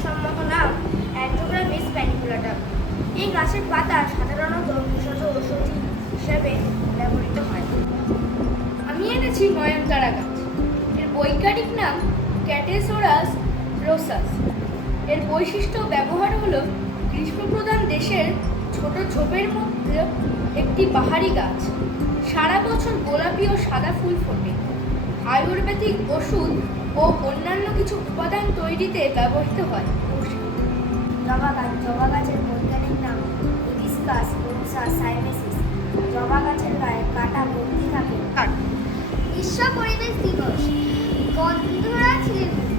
বিজ্ঞানসম্মত নাম অ্যান্ড্রোগ্রামিস প্যানিকুলাটাম। এই গাছের পাতা সাধারণত ভেষজ ঔষধি হিসেবে ব্যবহৃত হয়। আমি এনেছি নয়নতারা গাছ। এর বৈজ্ঞানিক নাম ক্যাটেসোরাস রোসাস। এর বৈশিষ্ট্য ব্যবহার হলো গ্রীষ্মপ্রধান দেশের ছোট ঝোপের মধ্যে একটি বাহারি গাছ। সারা বছর গোলাপি ও সাদা ফুল ফোটে। আয়ুর্বেদিক ওষুধ ও অন্যান্য কিছু উপাদান তৈরিতে ব্যবহৃত হয়। জবা গাছ। জবা গাছের বৈজ্ঞানিক নাম হিবিস্কাস রোসা সাইমেসিস। জবা গাছের গায়ে কাটা ভর্তি থাকে। কাঠ। বিশ্ব পরিবেশ দিবস। গন্ধরাজ লেবু।